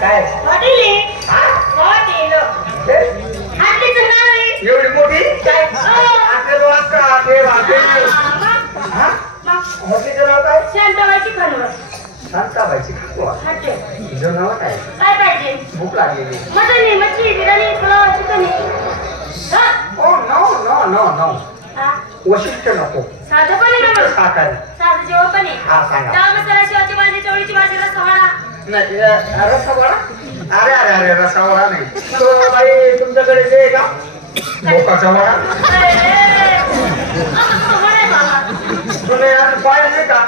काय hotel hotel हॉटेलचं नाव आहे एवढी मोठी काय हॉटेल वाजता ते हॉटेल हॉटेलचं नाव काय शांताबाईची खणवळ शांताबाईची खावा हॉटेल तुझं नाव काय काय पाहिजे भूक लागलेली मटन मच्छी बिर्याणी पुलाव chicken oh no no no no हा वशिष्ठ नको साधं पण आहे ना शाकाहारी साधं जेवण पण आहे हा सांगा डाळ मसाला शिवाची भाजी चवळीची भाजी रस्सा नाही रसावडा अरे अरे अरे रसावडा नाही तो बाई तुमच्याकडे जे आहे का भोकाचा वडा तुला यार पाय नाही का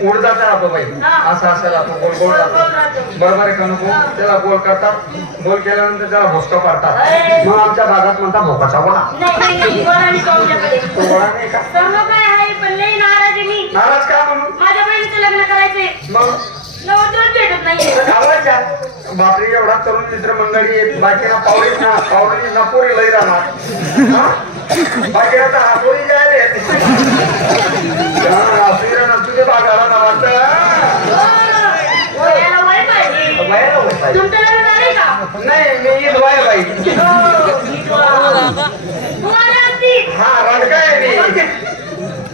उडदाचा राहतो बाई असा असा राहतो गोल गोल राहतो बरोबर आहे का नको त्याला गोल करतात गोल केल्यानंतर त्याला भोसका पाडतात मग आमच्या भागात म्हणतात भोकाचा वडा तो वडा नाही का नाराज का म्हणून माझ्या बहिणीचं लग्न करायचंय मग नवरदेव भेटत नाही गावाच्या बापरे एवढा तरुण मित्र मंडळी बाकीना पावडी ना पोरी लई राहणार बाकीना तर हातोरी जायला येते तुझे बागाला ना नाही मी ईद व्हाय बाई हा रडका आहे मी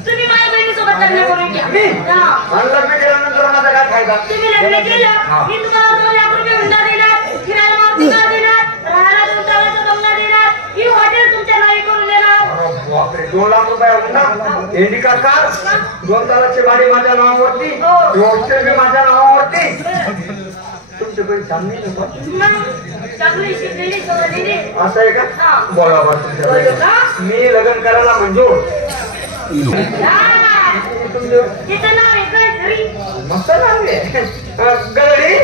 तुम्ही माझ्या बहिणीसोबत लग्न करून घ्या मी लग्न केल्यानंतर माझा काय फायदा तुम्ही लग्न केलं मी तुम्हाला 2 लाख रुपये हुंडा देणार फिरायला मारुतीला देणार राहायला 2 तालाचं बंगला देणार ही हॉटेल तुमच्या नावे करून देणार बापरे 2 लाख रुपये हुंडा इंडिका कार 2 तालाची गाडी माझ्या नावावरती हॉटेल बी माझ्या नावावरती तुमची काही चांगली चांगली शिकलेली सवरलेली असं आहे का बोला बा मी लग्न करायला मंजूर तिचं नाव आहे गजरी मस्त नाव आहे गजरी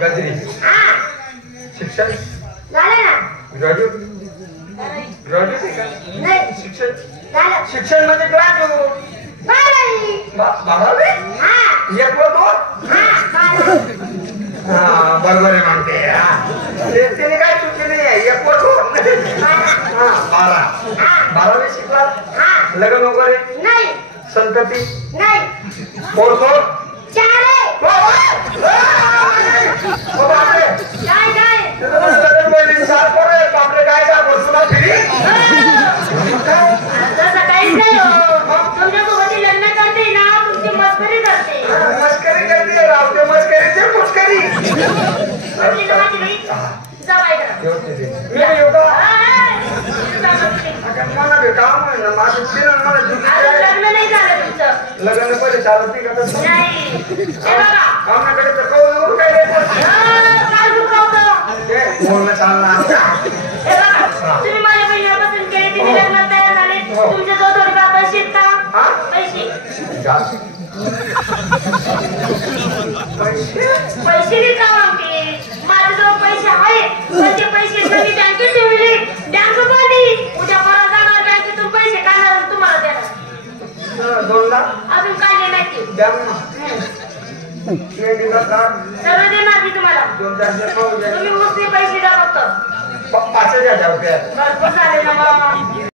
गजरी शिक्षण झालं ना ग्रॅज्युएट आहे का नाही शिक्षण झालं शिक्षण म्हणजे ग्रॅज्युएट 12वी एक व 2 बरोबर आहे म्हणते तिने काय चुकी नाही आहे एक व 2 12वी शिकला लग्न वगैरे नाही संतती नाही पोरसोर बापरे काय सांगू तुला फिरी लग्न करते ना तुमची मस्करी करते मस्करी करते रावते मस्करीचे मुस्करी जावाय मी येऊ का मला बी काम आहे ना माझं फिरण मला लग्न नाही झालं तुमचं लग्न पहिले चालत नाही का तसं नाही आमच्याकडे तर कौल काय बोलणं चालणार तुम्ही माझ्या बहिणीला पसंत केली तिने लग्न तयार झाले तुमचे जो थोडेफार पैसे आहेत का पैसे पैसे नाही का मागते माझ्याजवळ पैसे आहेत पण ते पैसे मी बँकेत ठेवले बँक बोलली उद्या परत जाणार बँकेतून पैसे काढणार तुम्हाला देणार 2 लाख अजून काय नाही सर्व देणार मी तुम्हाला 2-4 तुम्ही मुस्ती पैसे द्या फक्त 5,000 रुपये भरपूर झाले ना मग